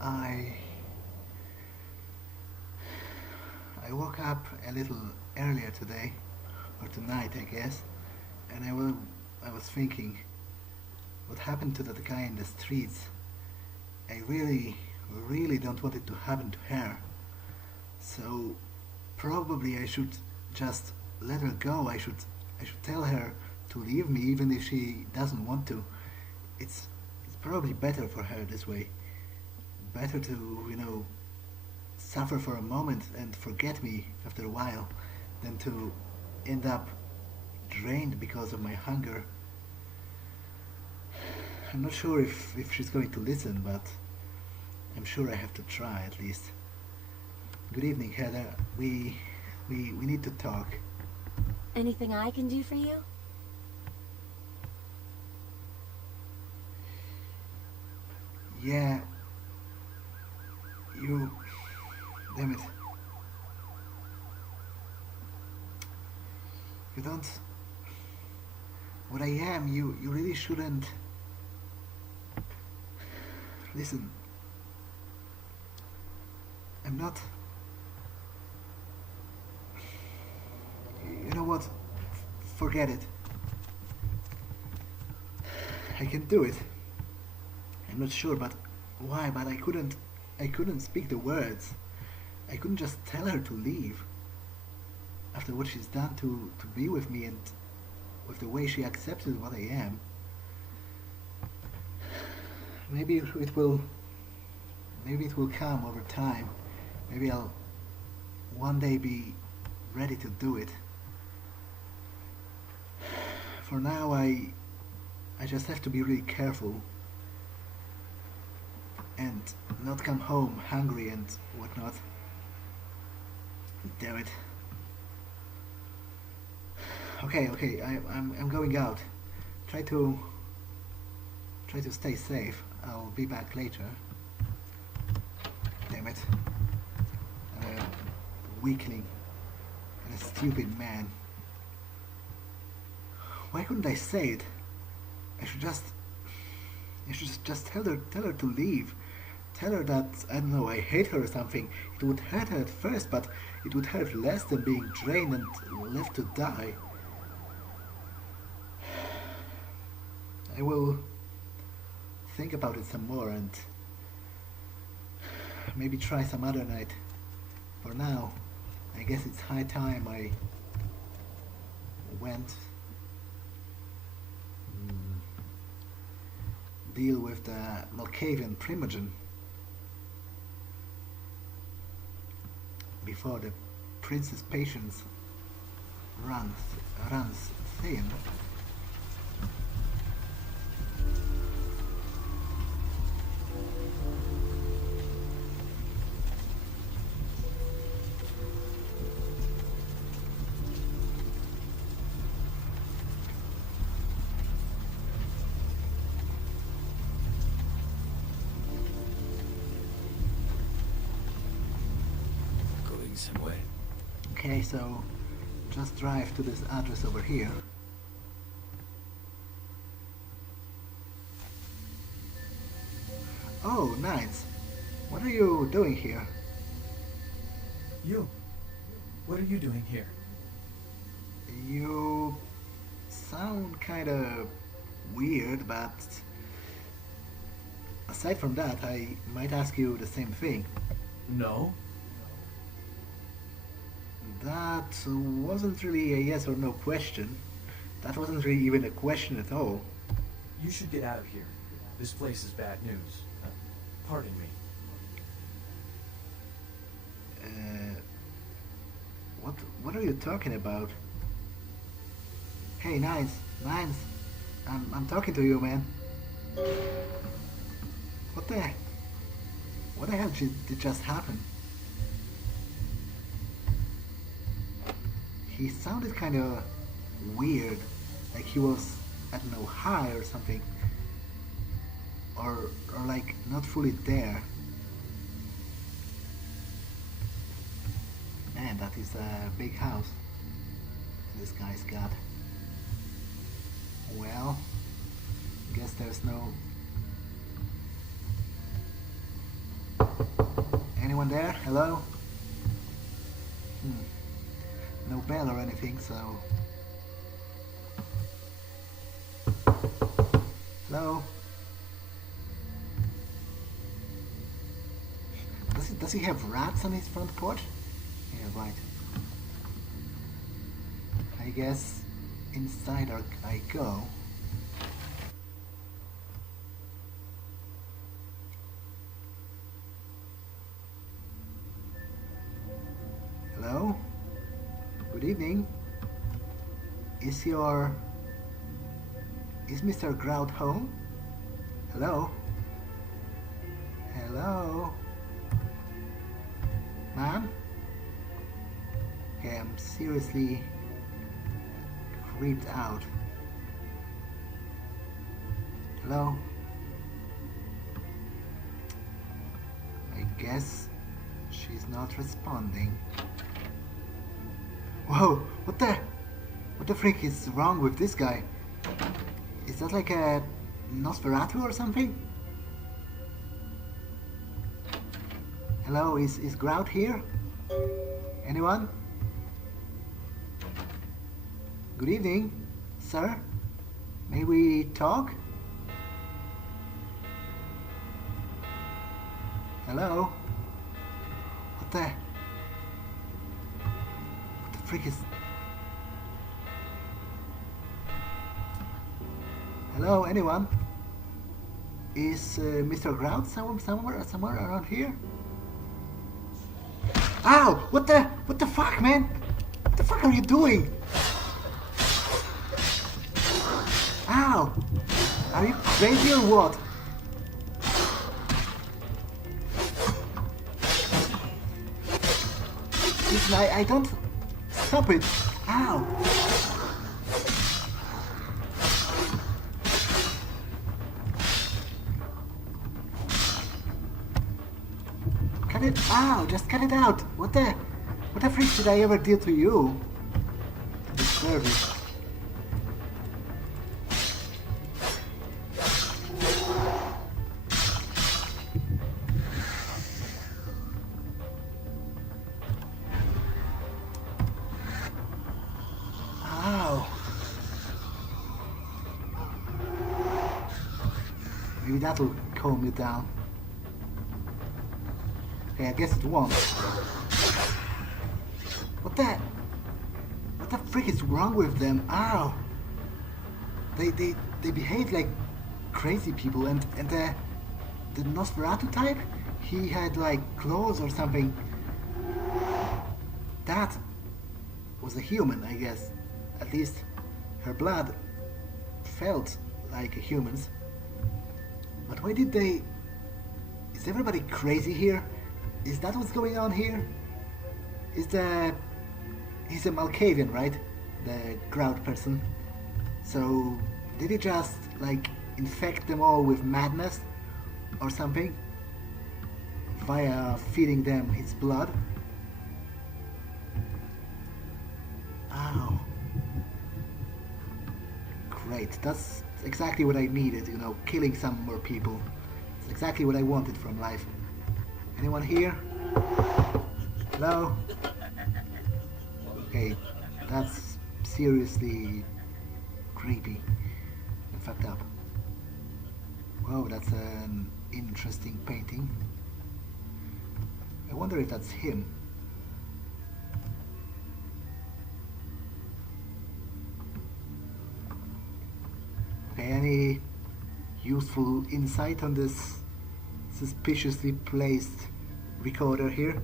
I I woke up a little earlier today, or tonight, I guess, and I was thinking, what happened to that guy in the streets? I really don't want it to happen to her. So probably I should just let her go. I should tell her to leave me even if she doesn't want to. It's it's probably better for her this way. Better to, suffer for a moment and forget me after a while than to end up drained because of my hunger. I'm not sure if she's going to listen, but I'm sure I have to try at least. Good evening, Heather. We need to talk. Anything I can do for you? Yeah, you. Damn it. You don't. What I am, you really shouldn't. Listen, I'm not. You know what? Forget it. I can do it. I'm not sure, but why? But I couldn't. I couldn't speak the words. I couldn't just tell her to leave. After what she's done to be with me and with the way she accepted what I am. Maybe it will. Maybe it will come over time. Maybe I'll one day be ready to do it. For now, I just have to be really careful and not come home hungry and whatnot. Damn it. Okay, I'm going out. Try to stay safe. I'll be back later. Damn it. I'm a weakling and a stupid man. Why couldn't I say it? I should just tell her to leave. Tell her that, I don't know, I hate her or something. It would hurt her at first, but it would hurt less than being drained and left to die. I will think about it some more and maybe try some other night. For now, I guess it's high time I went deal with the Malkavian Primogen before the prince's patience runs thin. Somewhere. Okay, so just drive to this address over here. Oh, nice. What are you doing here? You? What are you doing here? You sound kinda weird, but aside from that, I might ask you the same thing. No? That wasn't really a yes or no question. That wasn't really even a question at all. You should get out of here. This place is bad news. Pardon me. What are you talking about? Hey, Nines, I'm talking to you, man. What the hell did just happen? He sounded kind of weird, like he was, I don't know, high or something, or like not fully there. Man, that is a big house this guy's got. Well, guess there's no Anyone there? Hello? No bell or anything, so... Hello? Does he have rats on his front porch? Yeah, right. I guess inside I go. Hello? Good evening. Is Mr. Grout home? Hello? Hello? Ma'am? Okay, I'm seriously creeped out. Hello? I guess she's not responding. Whoa! What the freak is wrong with this guy? Is that like a Nosferatu or something? Hello, is Grout here? Anyone? Good evening, sir. May we talk? Hello? What the freak is... Hello, anyone? Is Mr. Grout somewhere around here? Ow! What the fuck, man? What the fuck are you doing? Ow! Are you crazy or what? Listen, I don't... Stop it! Ow! Cut it out! Just cut it out! What the freak did I ever do to you? Deserve it. Maybe that'll calm you down. Okay, I guess it won't. What the frick is wrong with them? Ow! They behave like crazy people, and the Nosferatu type, he had like claws or something. That was a human, I guess. At least her blood felt like a human's. But why did they... Is everybody crazy here? Is that what's going on here? He's a Malkavian, right? The Grout person. So did he just like infect them all with madness or something? Via feeding them his blood? Ow. Great, that's exactly what I needed, you know, killing some more people. It's exactly what I wanted from life. Anyone here? Hello? Okay, that's seriously creepy and fucked up. Wow, that's an interesting painting. I wonder if that's him. Okay, any useful insight on this suspiciously placed recorder here?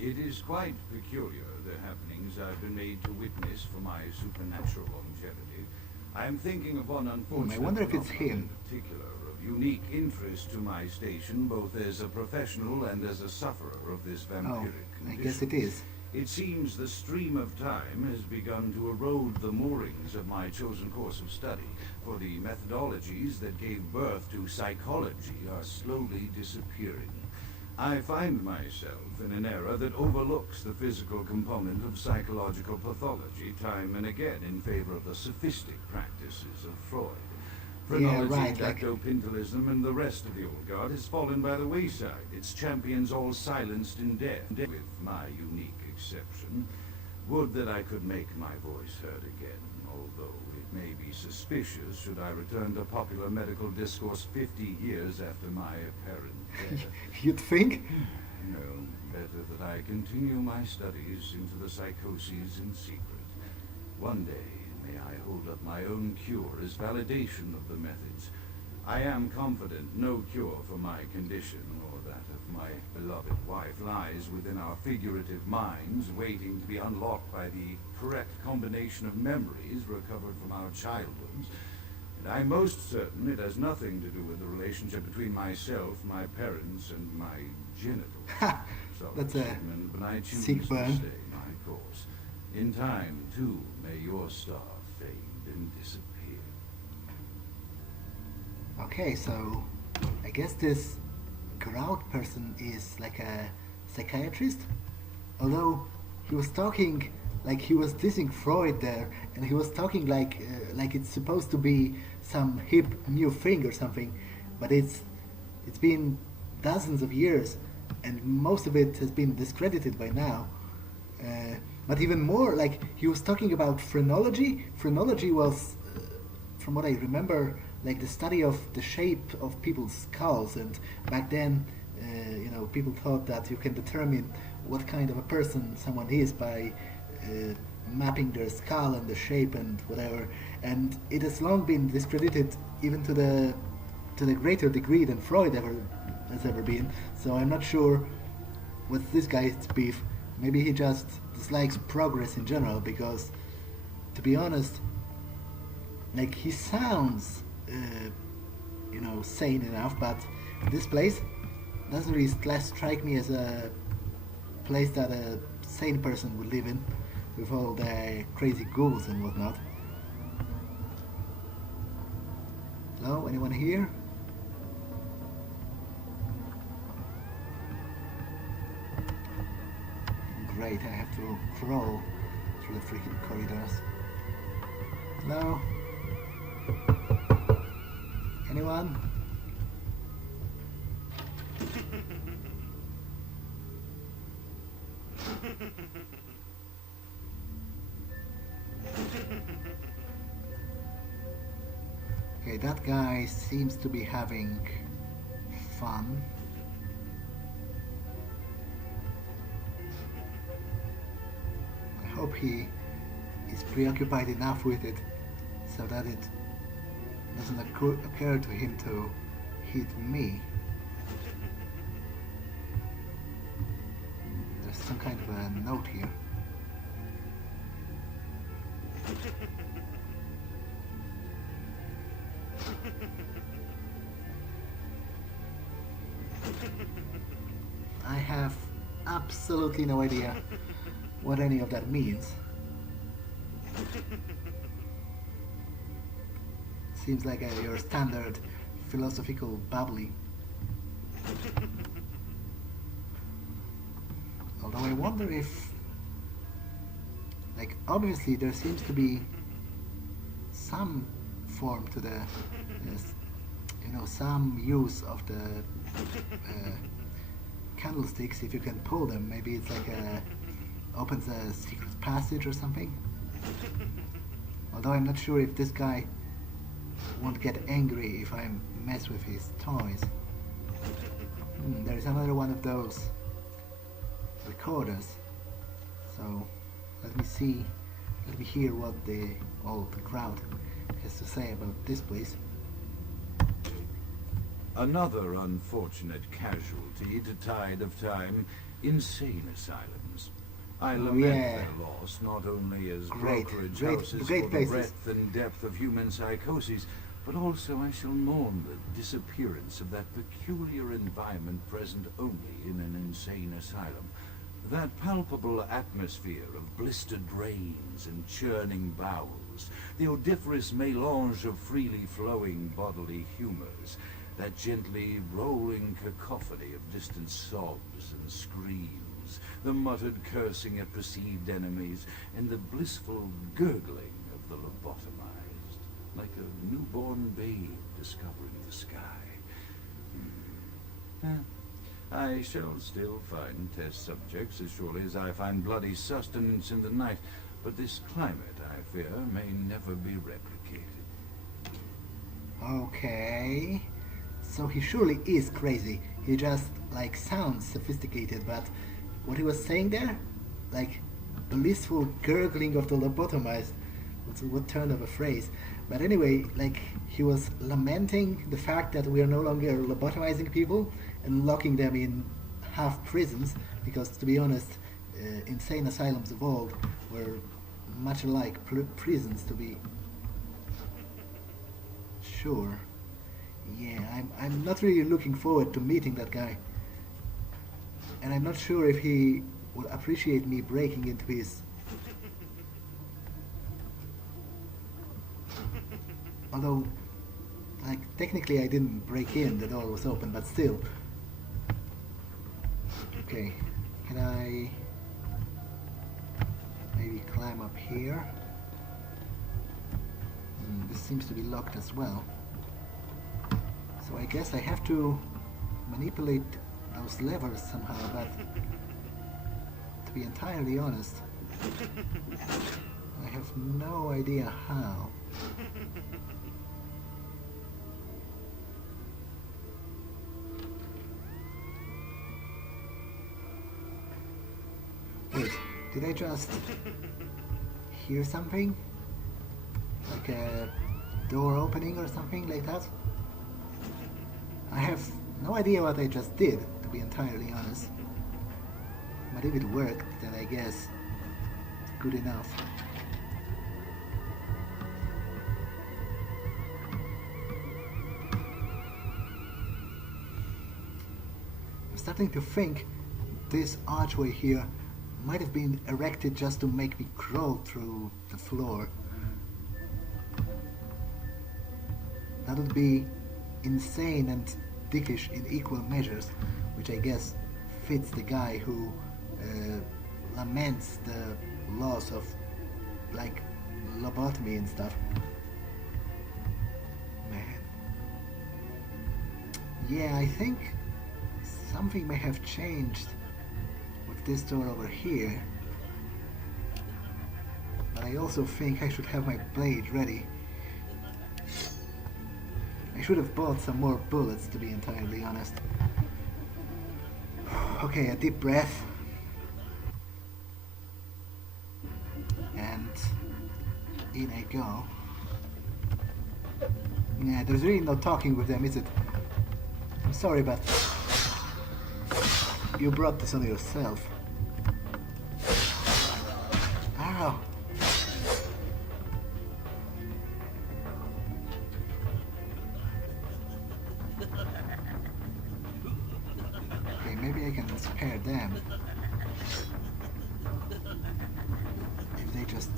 It is quite peculiar, the happenings I've been made to witness for my supernatural longevity. I am thinking of one unfortunate I wonder if it's him. in particular, of unique interest to my station, both as a professional and as a sufferer of this vampiric condition. I guess it is. It seems the stream of time has begun to erode the moorings of my chosen course of study, for the methodologies that gave birth to psychology are slowly disappearing. I find myself in an era that overlooks the physical component of psychological pathology time and again in favor of the sophistic practices of Freud. Phrenology, right, like... dactopintilism, and the rest of the old guard has fallen by the wayside. Its champions all silenced in death, with my unique exception. Would that I could make my voice heard again, although it may be suspicious should I return to popular medical discourse 50 years after my apparent death. You'd think? No, better that I continue my studies into the psychoses in secret. One day, may I hold up my own cure as validation of the methods. I am confident no cure for my condition or that of my beloved wife lies within our figurative minds, waiting to be unlocked by the correct combination of memories recovered from our childhoods. And I'm most certain it has nothing to do with the relationship between myself, my parents, and my genitals. Ha! That's a but I choose sick to burn. stay my course. In time, too, may your star fade and disappear. Okay, so I guess this Grout person is like a psychiatrist, although he was talking like he was dissing Freud there, and he was talking like it's supposed to be some hip new thing or something, but it's been dozens of years, and most of it has been discredited by now. But even more, like he was talking about phrenology. Phrenology was, from what I remember, like the study of the shape of people's skulls, and back then, people thought that you can determine what kind of a person someone is by mapping their skull and the shape and whatever. And it has long been discredited, even to the greater degree than Freud has ever been. So I'm not sure what's this guy's beef. Maybe he just dislikes progress in general, because, to be honest, like he sounds sane enough, but this place doesn't really strike me as a place that a sane person would live in, with all the crazy ghouls and whatnot. Hello, anyone here? Great, I have to crawl through the freaking corridors. Hello? Anyone? Okay, that guy seems to be having fun. I hope he is preoccupied enough with it so that it doesn't occur to him to hit me. There's some kind of a note here. I have absolutely no idea what any of that means. Seems like your standard philosophical babbling. Although I wonder if, like, obviously there seems to be some form to the, some use of the candlesticks if you can pull them. Maybe it's like opens a secret passage or something. Although I'm not sure if this guy won't get angry if I mess with his toys. There's another one of those recorders. So let me hear what the old crowd has to say about this place. Another unfortunate casualty to tide of time, insane asylums. I lament their loss not only as brokerage houses for the breadth and depth of human psychoses, but also I shall mourn the disappearance of that peculiar environment present only in an insane asylum. That palpable atmosphere of blistered brains and churning bowels, the odoriferous melange of freely flowing bodily humors, that gently rolling cacophony of distant sobs and screams, the muttered cursing of perceived enemies, and the blissful gurgling of the lobotomized. like a newborn babe discovering the sky. I shall still find test subjects as surely as I find bloody sustenance in the night, but this climate, I fear, may never be replicated. Okay. So he surely is crazy. He just, like, sounds sophisticated, but what he was saying there? Like, blissful gurgling of the lobotomized. What turn of a phrase. But anyway, like, he was lamenting the fact that we are no longer lobotomizing people and locking them in half prisons, because, to be honest, insane asylums of old were much like prisons, to be sure. Yeah, I'm not really looking forward to meeting that guy. And I'm not sure if he will appreciate me breaking into his... Although, like, technically I didn't break in, the door was open, but still. Okay, can I maybe climb up here? This seems to be locked as well. So I guess I have to manipulate those levers somehow, but to be entirely honest, I have no idea how. Wait, did I just hear something? Like a door opening or something like that? I have no idea what I just did, to be entirely honest. But if it worked, then I guess it's good enough. I'm starting to think this archway here might have been erected just to make me crawl through the floor. That would be insane and dickish in equal measures, which I guess fits the guy who laments the loss of, like, lobotomy and stuff. Man. Yeah, I think something may have changed with this door over here. But I also think I should have my blade ready. I should have bought some more bullets, to be entirely honest. Okay, a deep breath. And in I go. Yeah, there's really no talking with them, is it? I'm sorry, but you brought this on yourself. Ow! Okay, maybe I can spare them. If they just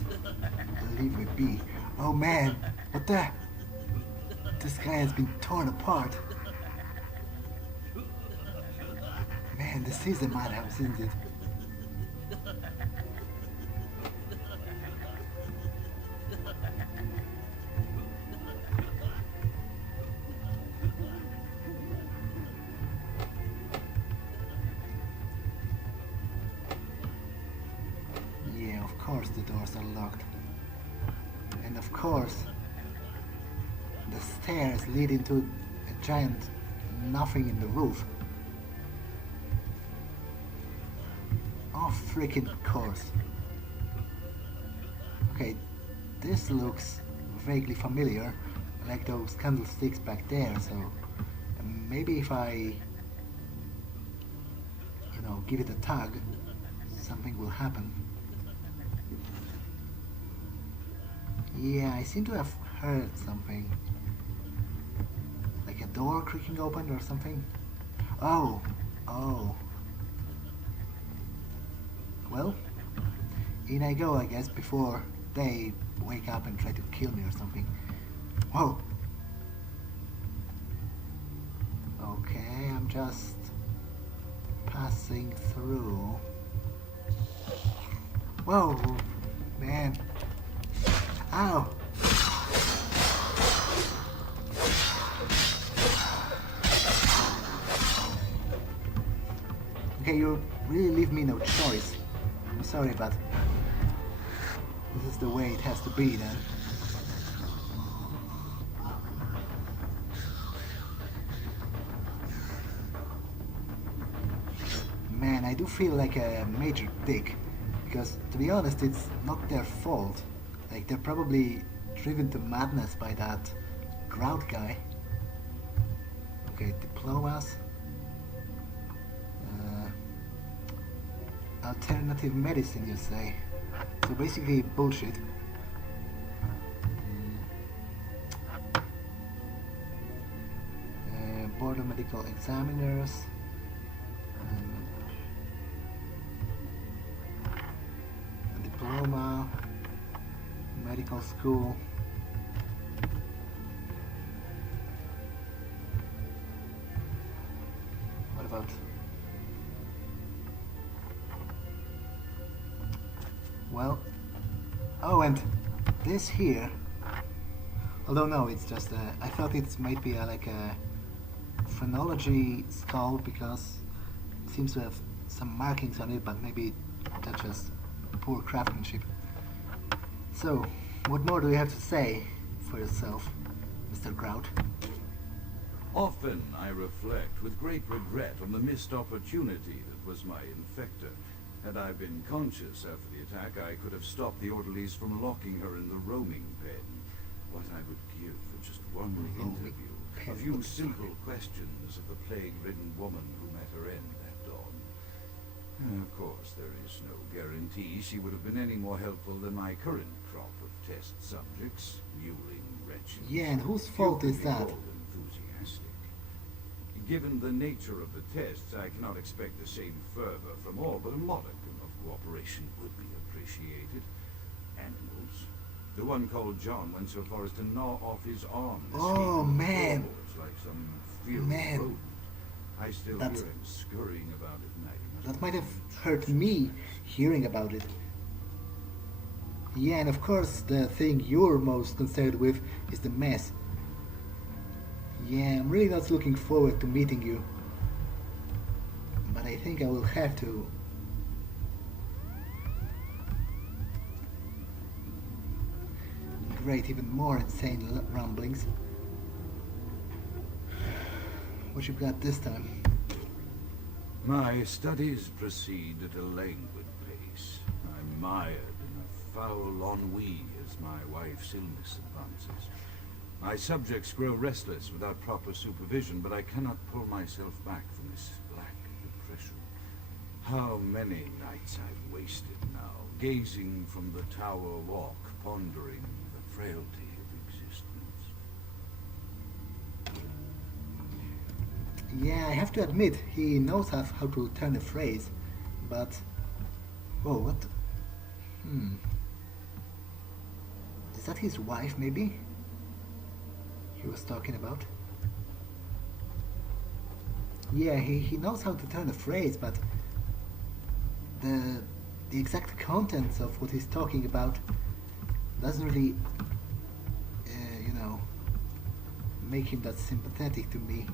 leave me be. Oh man, what the? This guy has been torn apart. Man, this is a madhouse, isn't it? Yeah, of course the doors are locked. And of course, the stairs lead into a giant nothing in the roof. Oh, freaking course. Okay, this looks vaguely familiar, like those candlesticks back there, so maybe if I, give it a tug, something will happen. Yeah, I seem to have heard something. Like a door creaking open or something. Oh. Well, in I go, I guess, before they wake up and try to kill me or something. Whoa. Okay, I'm just passing through. Whoa, man. Ow. Okay, you really leave me no choice. I'm sorry, but this is the way it has to be then. Man, I do feel like a major dick, because to be honest, it's not their fault. Like, they're probably driven to madness by that Grout guy. Okay, diplomas. Alternative medicine, you say. So basically bullshit. Board of Medical Examiners. A diploma. Medical school. What about... Well, oh, and this here, although no, it's just I thought it might be like a phrenology skull because it seems to have some markings on it, but maybe that's just poor craftsmanship. So, what more do you have to say for yourself, Mr. Grout? Often I reflect with great regret on the missed opportunity that was my infector. Had I been conscious after the attack, I could have stopped the orderlies from locking her in the roaming pen. What I would give for just one interview, a few simple questions of the plague-ridden woman who met her end that dawn. Of course, there is no guarantee she would have been any more helpful than my current crop of test subjects, mewling wretches. Yeah, and whose fault is that? Enthusiastic. Given the nature of the tests, I cannot expect the same fervor from all, but a modicum of cooperation would be appreciated. Animals. The one called John went so far as to gnaw off his arm. Oh, man. Like some feral rodent. I still hear him scurrying about at night. That might have hurt me hearing about it. Yeah, and of course the thing you're most concerned with is the mess. Yeah, I'm really not looking forward to meeting you. But I think I will have to. Great, even more insane rumblings. What you got this time? My studies proceed at a languid pace. I'm mired in a foul ennui as my wife's illness advances. My subjects grow restless without proper supervision, but I cannot pull myself back from this black depression. How many nights I've wasted now, gazing from the tower walk, pondering the frailty of existence. Yeah, I have to admit, he knows how to turn a phrase, but... Whoa, what? Is that his wife, maybe? He was talking about? Yeah, he knows how to turn a phrase, but the exact contents of what he's talking about doesn't really, make him that sympathetic to me.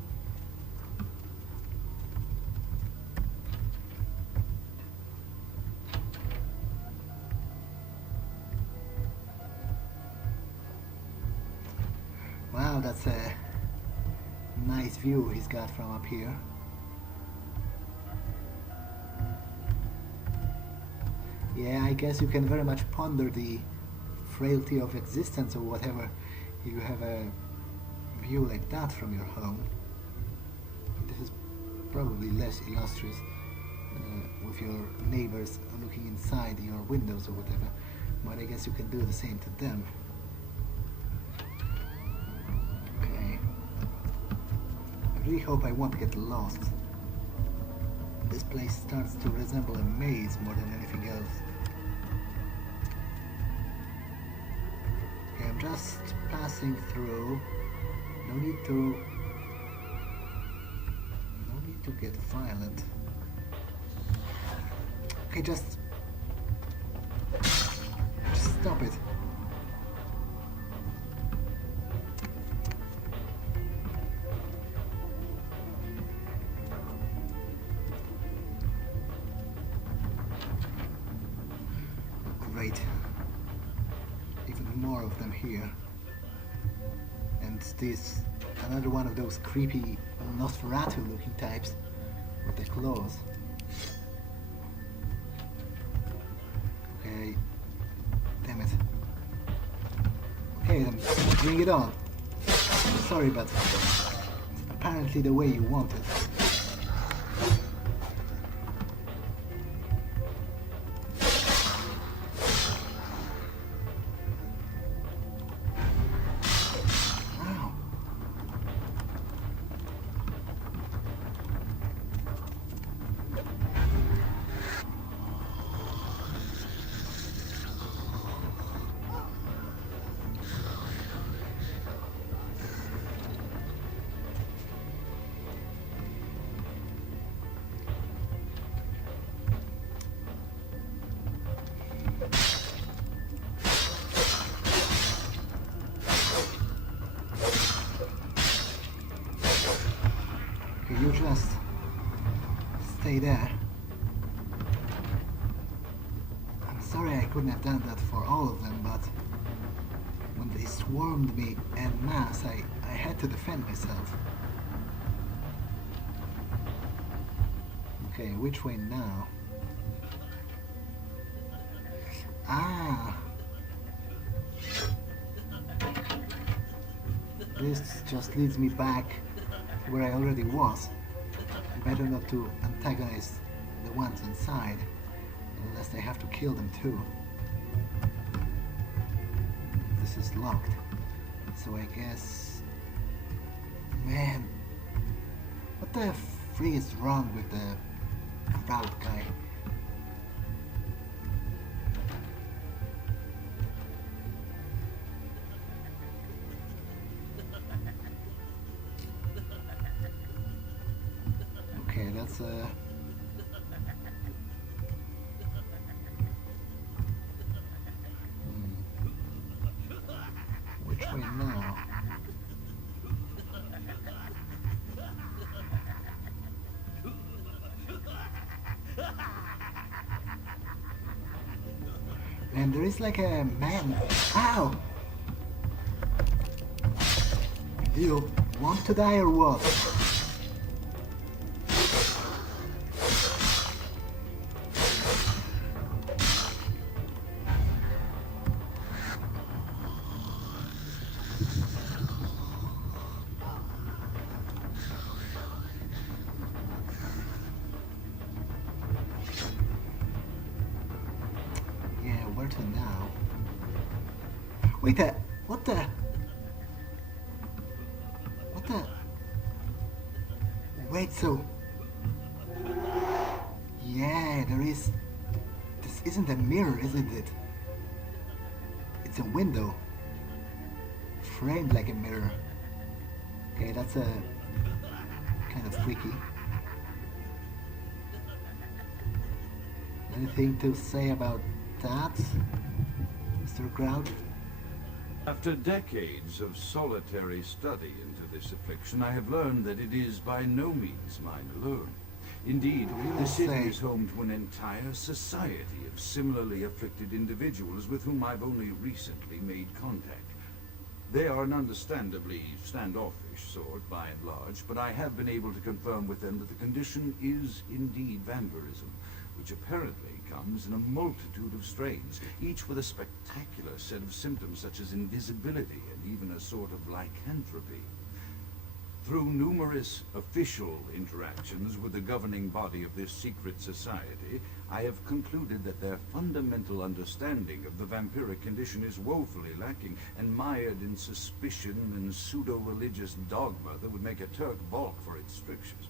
Wow, that's a nice view he's got from up here. Yeah, I guess you can very much ponder the frailty of existence or whatever if you have a view like that from your home. This is probably less illustrious with your neighbors looking inside your windows or whatever, but I guess you can do the same to them. Okay. I really hope I won't get lost. This place starts to resemble a maze more than anything else. Okay, I'm just passing through. No need to get violent. Okay, just stop it. of them here. And this another one of those creepy Nosferatu looking types with the claws. Okay. Damn it. Okay, then bring it on. Sorry, but it's apparently the way you want it. You just stay there. I'm sorry I couldn't have done that for all of them, but when they swarmed me en masse, I had to defend myself. Okay, which way now? Ah! This just leads me back where I already was. Better not to antagonize the ones inside, unless they have to kill them too. This is locked, so I guess... Man, what the freak is wrong with the Grout guy? That's which way now? And there is like a man. Ow! Do you want to die or what? Now. Wait, what the? Wait, so... Yeah, there is... This isn't a mirror, isn't it? It's a window. Framed like a mirror. Okay, that's a... kind of freaky. Anything to say about that, Mr. Grout? After decades of solitary study into this affliction, I have learned that it is by no means mine alone. Indeed, the city is home to an entire society of similarly afflicted individuals with whom I've only recently made contact. They are an understandably standoffish sort, by and large, but I have been able to confirm with them that the condition is indeed vampirism, which apparently comes in a multitude of strains, each with a spectacular set of symptoms such as invisibility and even a sort of lycanthropy. Through numerous official interactions with the governing body of this secret society, I have concluded that their fundamental understanding of the vampiric condition is woefully lacking and mired in suspicion and pseudo-religious dogma that would make a Turk balk for its strictures.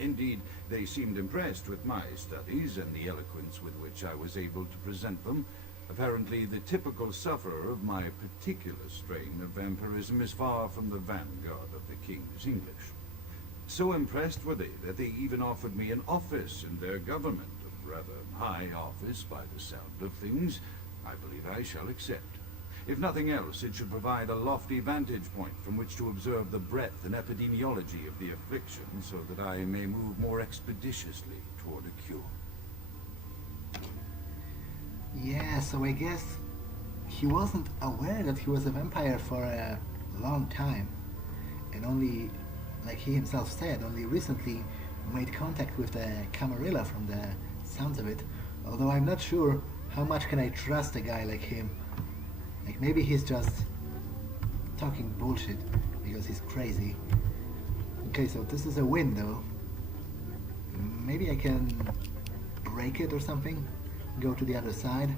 Indeed, they seemed impressed with my studies and the eloquence with which I was able to present them. Apparently, the typical sufferer of my particular strain of vampirism is far from the vanguard of the King's English. So impressed were they that they even offered me an office in their government, a rather high office by the sound of things. I believe I shall accept. If nothing else, it should provide a lofty vantage point from which to observe the breadth and epidemiology of the affliction, so that I may move more expeditiously toward a cure. Yeah, so I guess he wasn't aware that he was a vampire for a long time, and only, like he himself said, only recently made contact with the Camarilla from the sounds of it. Although I'm not sure how much can I trust a guy like him. Like maybe he's just talking bullshit because he's crazy. Okay, so this is a window. Maybe I can break it or something. Go to the other side.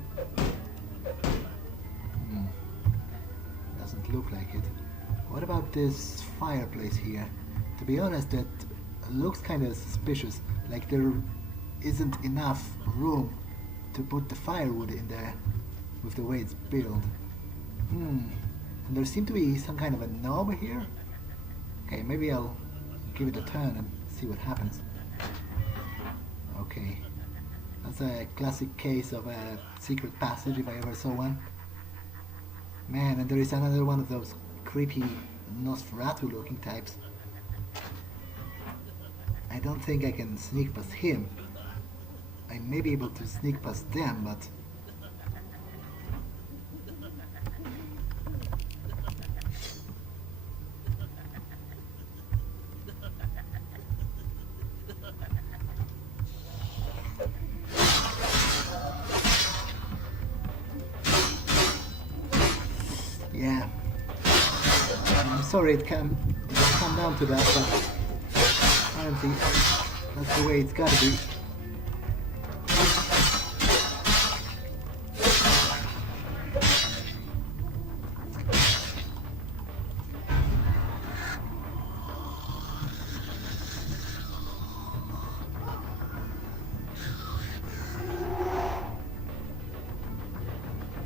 Doesn't look like it. What about this fireplace here? To be honest, that looks kind of suspicious. Like there isn't enough room to put the firewood in there with the way it's built. And there seems to be some kind of a knob here. Okay, maybe I'll give it a turn and see what happens. Okay, that's a classic case of a secret passage if I ever saw one. Man, and there is another one of those creepy Nosferatu looking types. I don't think I can sneak past him. I may be able to sneak past them, but... yeah. I'm sorry it come down to that, but apparently that's the way it's gotta be.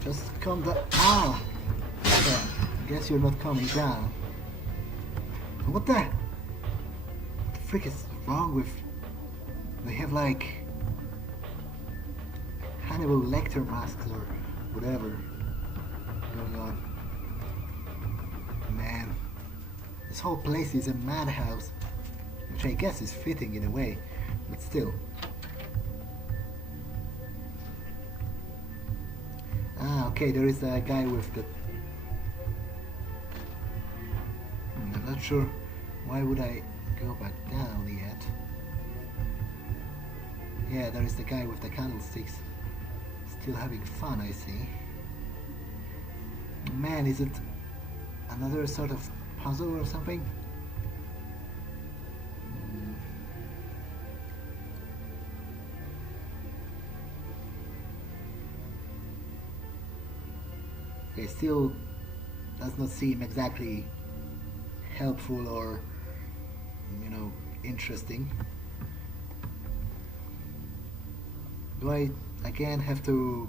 Just come down. Ow! Okay, I guess you're not coming down. What the frick is wrong with... They have like... Hannibal Lecter masks or whatever going on. Man, this whole place is a madhouse. Which I guess is fitting in a way, but still. Ah, okay, there is a guy with the... I'm not sure why would I go back down yet. Yeah, there is the guy with the candlesticks. Still having fun, I see. Man, is it another sort of puzzle or something? Okay, still does not seem exactly helpful or, you know, interesting. Do I again have to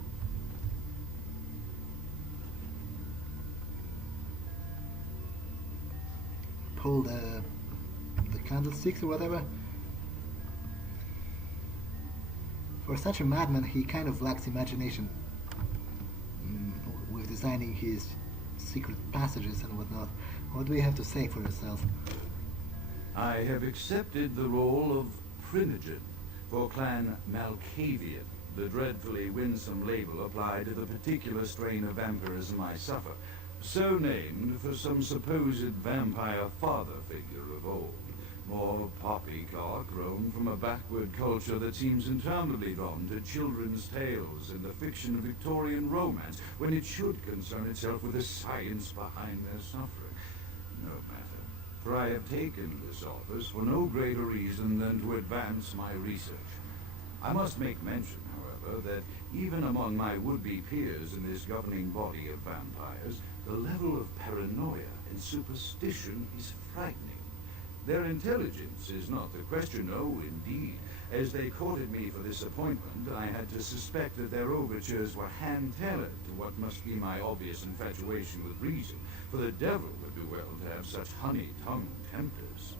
pull the candlesticks or whatever? For such a madman, he kind of lacks imagination with designing his secret passages and whatnot. What do you have to say for yourself? I have accepted the role of Primogen for Clan Malkavian, the dreadfully winsome label applied to the particular strain of vampirism I suffer, so named for some supposed vampire father figure of old. More poppycock grown from a backward culture that seems interminably drawn to children's tales and the fiction of Victorian romance, when it should concern itself with the science behind their suffering. No matter, for I have taken this office for no greater reason than to advance my research. I must make mention, however, that even among my would-be peers in this governing body of vampires, the level of paranoia and superstition is frightening. Their intelligence is not the question, no, indeed. As they courted me for this appointment, I had to suspect that their overtures were hand-tailored to what must be my obvious infatuation with reason, for the devil would do well to have such honey-tongued tempers.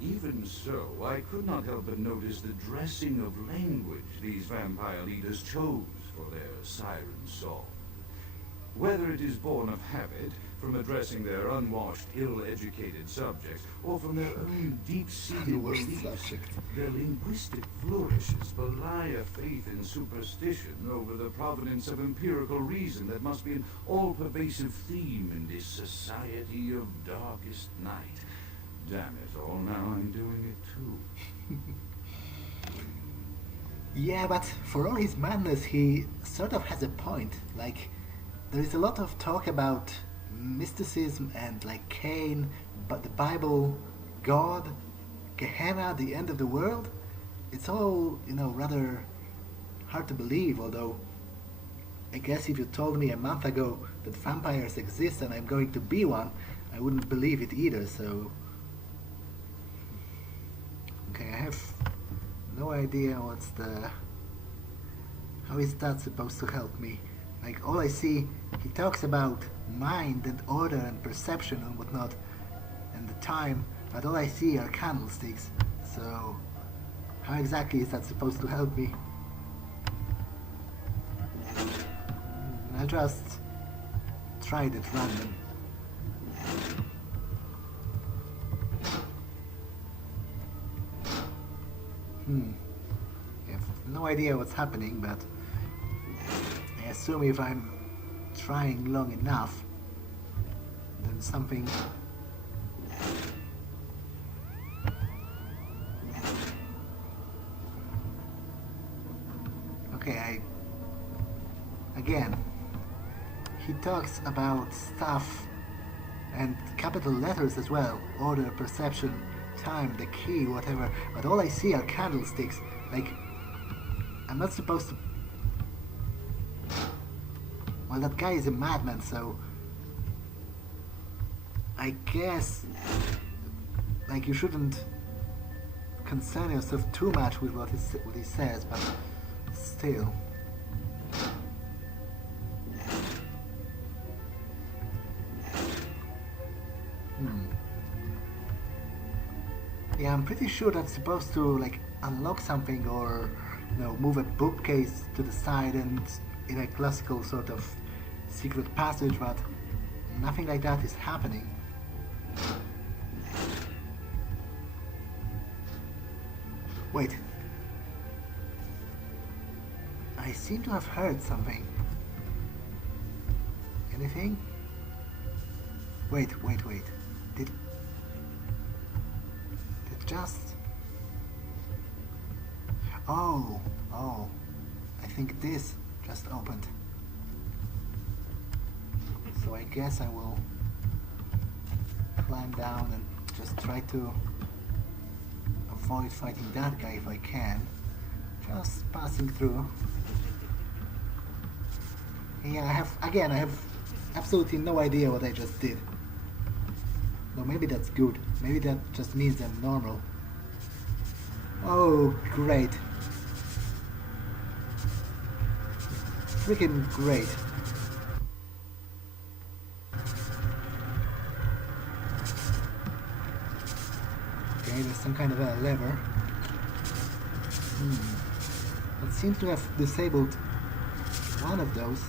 Even so, I could not help but notice the dressing of language these vampire leaders chose for their siren song. Whether it is born of habit, from addressing their unwashed, ill-educated subjects, or from their own deep-seated beliefs, their linguistic flourish conscious belie a faith in superstition over the provenance of empirical reason that must be an all-pervasive theme in this society of darkest night. Damn it all, now I'm doing it too. Yeah, but for all his madness, he sort of has a point. Like, there is a lot of talk about mysticism and like Cain, but the Bible, God, Gehenna, the end of the world. It's all, rather hard to believe, although I guess if you told me a month ago that vampires exist and I'm going to be one, I wouldn't believe it either, so... Okay, I have no idea how is that supposed to help me? Like, all I see, he talks about mind and order and perception and whatnot, and the time, but all I see are candlesticks, so how exactly is that supposed to help me? I'll just try it at random. I have no idea what's happening, but I assume if I'm trying long enough, then something... Okay, again, he talks about stuff and capital letters as well, order, perception, time, the key, whatever, but all I see are candlesticks. Like, I'm not supposed to... Well, that guy is a madman, so I guess, like, you shouldn't concern yourself too much with what he says, but still. Yeah, I'm pretty sure that's supposed to, like, unlock something or, move a bookcase to the side and in a classical sort of secret passage, but nothing like that is happening. Wait. I seem to have heard something. Anything? Wait. Did just... Oh, I think this just opened. So I guess I will climb down and just try to avoid fighting that guy if I can. Just passing through. Yeah, I have absolutely no idea what I just did. No, maybe that's good. Maybe that just means I'm normal. Oh, great. Freaking great. Okay, there's some kind of a lever. It seems to have disabled one of those.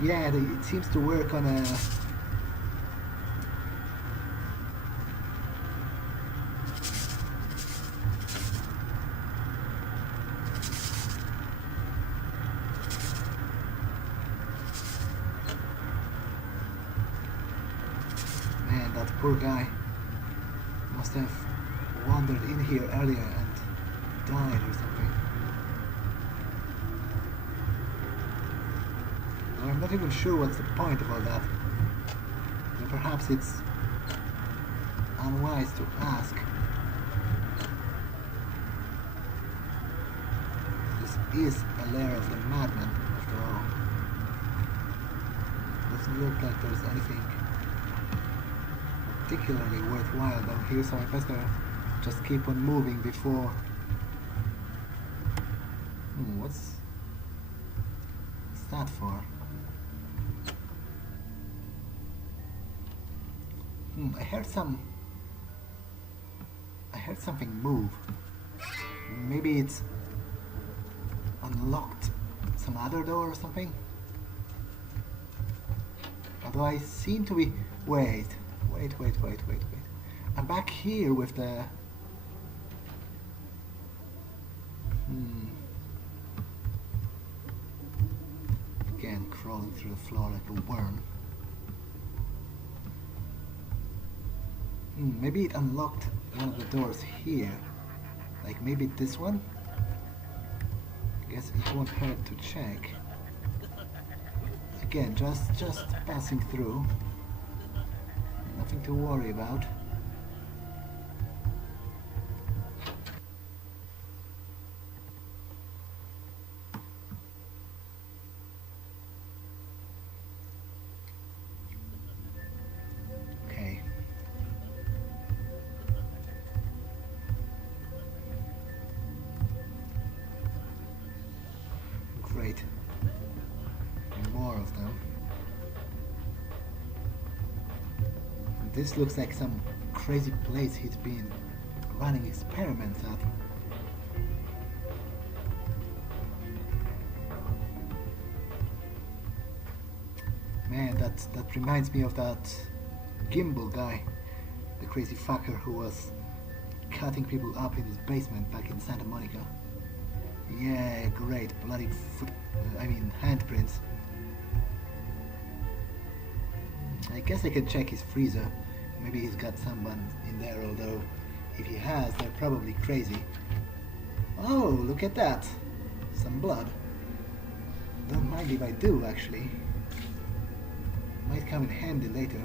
Yeah, it seems to work on a... Man, that poor guy must have wandered in here earlier and died or something. I'm not even sure what's the point of all that. But perhaps it's unwise to ask. This is a lair of the madman, after all. Doesn't look like there's anything particularly worthwhile down here, so I better just keep on moving before... what's that for? I heard something move. Maybe it's unlocked another door or something? Although I seem to be... Wait. I'm back here with the... Again, crawling through the floor like a worm. Maybe it unlocked one of the doors here. Like maybe this one? Guess it won't hurt to check. Again, just passing through. Nothing to worry about. Okay. Great. More of them. And this looks like some crazy place he's been running experiments at. Man, that reminds me of that Gimbal guy, the crazy fucker who was cutting people up in his basement back in Santa Monica. Yeah, great, bloody handprints. I guess I can check his freezer. Maybe he's got someone in there, although if he has, they're probably crazy. Oh, look at that. Some blood. Don't mind if I do, actually. Might come in handy later.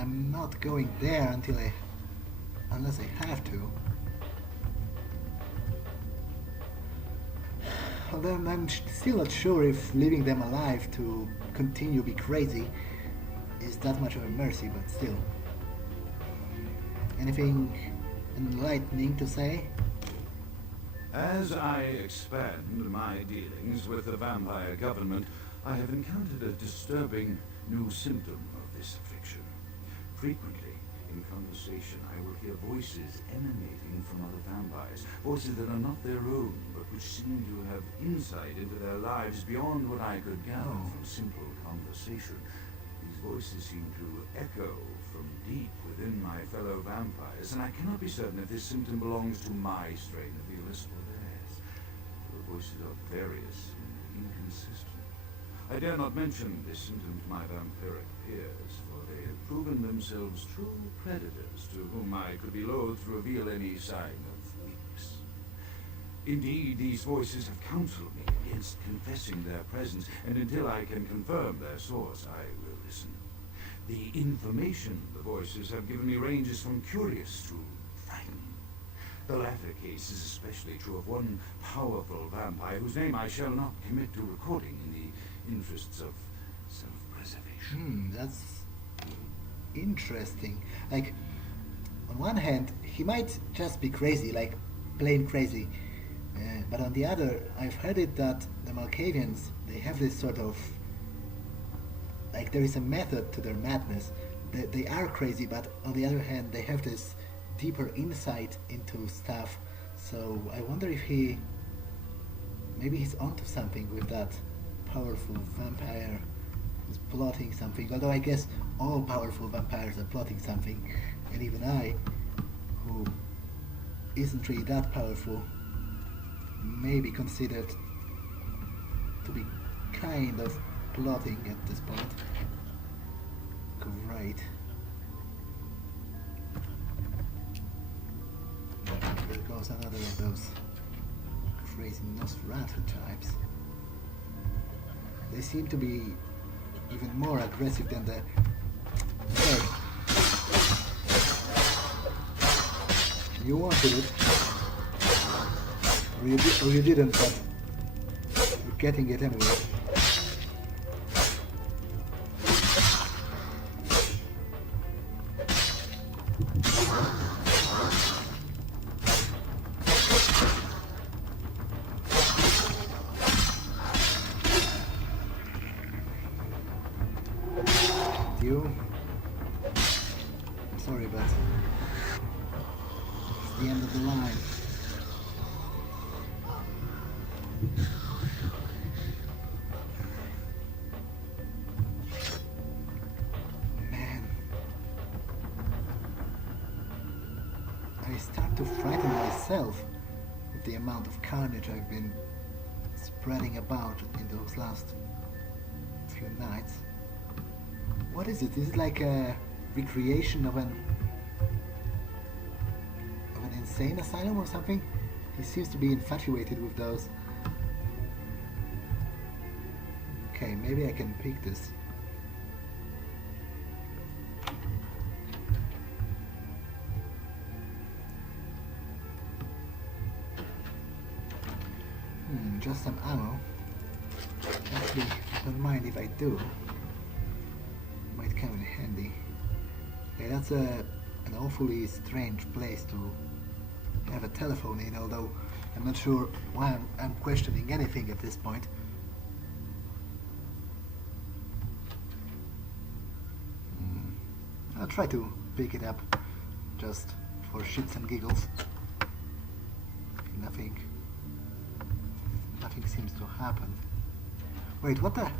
I'm not going there unless I have to. Although I'm still not sure if leaving them alive to continue be crazy is that much of a mercy, but still. Anything enlightening to say? As I expand my dealings with the vampire government, I have encountered a disturbing new symptom of this affliction. Frequently, in conversation, I will hear voices emanating from other vampires, voices that are not their own, but which seem to have insight into their lives beyond what I could gather from simple conversation. These voices seem to echo from deep within my fellow vampires, and I cannot be certain if this symptom belongs to my strain of the illness or theirs. The voices are various and inconsistent. I dare not mention this symptom to my vampiric peers, for they have proven themselves true predators to whom I could be loath to reveal any sign of weakness. Indeed, these voices have counseled me against confessing their presence, and until I can confirm their source, I will listen. The information the voices have given me ranges from curious to frightening. The latter case is especially true of one powerful vampire whose name I shall not commit to recording in the interests of self-preservation. That's interesting. Like, on one hand, he might just be crazy, like plain crazy. But on the other, I've heard it that the Malkavians, they have this sort of... like, there is a method to their madness. They are crazy, but on the other hand, they have this deeper insight into stuff. So I wonder if maybe he's onto something with that powerful vampire who's plotting something. Although I guess all powerful vampires are plotting something, and even I, who isn't really that powerful, may be considered to be kind of plotting at this point. Great. There goes another of those crazy Nosferatu types. They seem to be even more aggressive than the... Hey! You wanted it. Or you didn't, but you're getting it anyway. you. I'm sorry, but it's the end of the line. Man, I start to frighten myself with the amount of carnage I've been spreading about in those last few nights. What is it? Is it like a recreation of an insane asylum or something? He seems to be infatuated with those. Okay, maybe I can pick this. Just some ammo. Actually, I don't mind if I do. Might come in handy. Okay, that's an awfully strange place to have a telephone in, although I'm not sure why I'm questioning anything at this point. I'll try to pick it up just for shits and giggles. Nothing seems to happen. Wait, what the?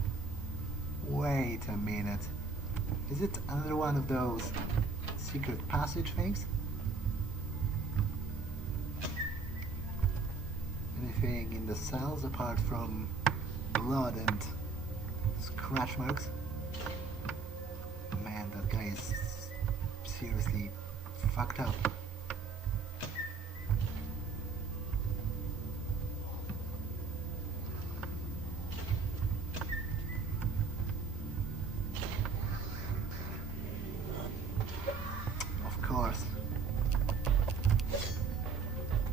Wait a minute. Is it another one of those secret passage things? Anything in the cells apart from blood and scratch marks? Man, that guy is seriously fucked up. Of course.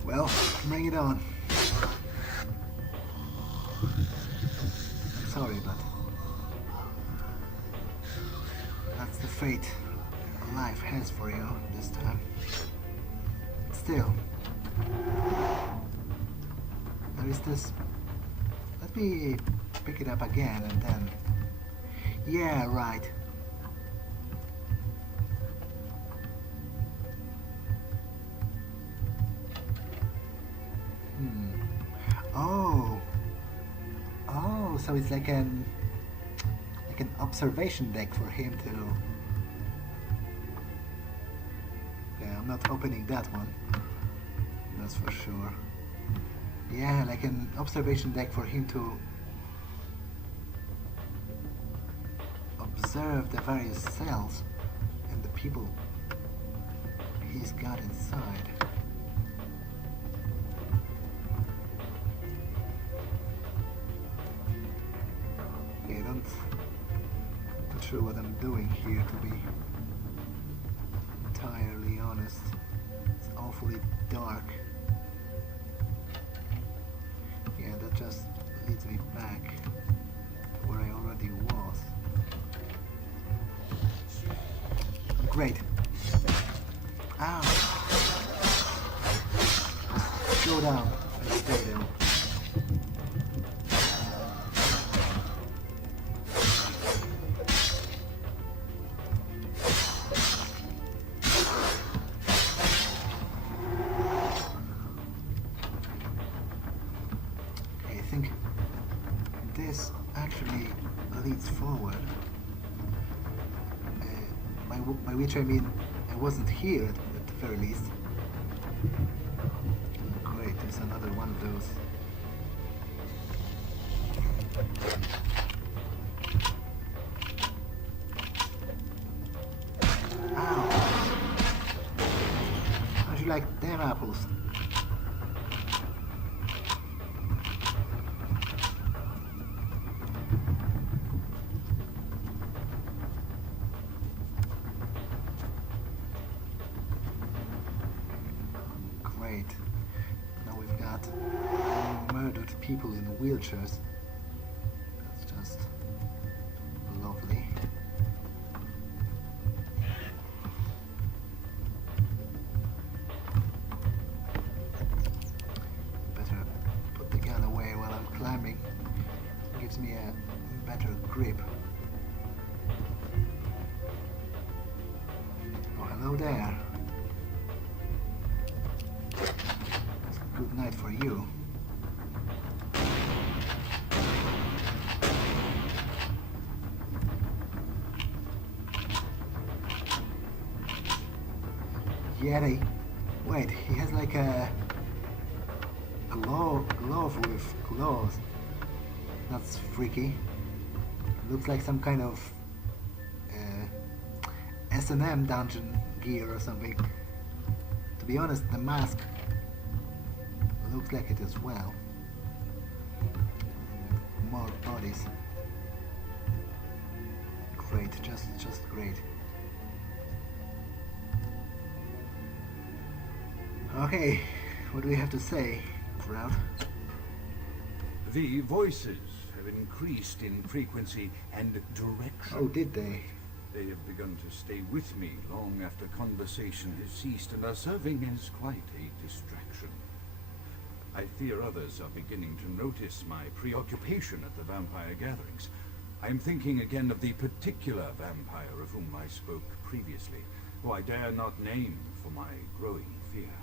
Well, bring it on. Sorry, but that's the fate life has for you this time. Still, there is this. Let me pick it up again and then. Yeah, right. Oh, so it's like an observation deck for him to. Yeah, I'm not opening that one. That's for sure. Yeah, like an observation deck for him to observe the various cells and the people he's got inside. Not sure what I'm doing here, to be entirely honest. It's awfully dark. Yeah, that just leads me back to where I already was. Great. Ow! Go down and stay there. This actually leads forward. By which I mean I wasn't here at the very least. Great, there's another one of those. Ow! How'd you like them apples? Now we've got murdered people in wheelchairs. That's just lovely. Better put the gun away while I'm climbing. Gives me a better grip. Hello there. Good night for you. Yeti. Wait, he has like a glove with claws. That's freaky. Looks like some kind of S&M dungeon gear or something. To be honest, the mask looks like it as well. More bodies. Great, just great. Okay, what do we have to say, Grout? The voices have increased in frequency and direction. Oh, did they? They have begun to stay with me long after conversation has ceased and are serving as quite a distraction. I fear others are beginning to notice my preoccupation at the vampire gatherings. I am thinking again of the particular vampire of whom I spoke previously, who I dare not name for my growing fear.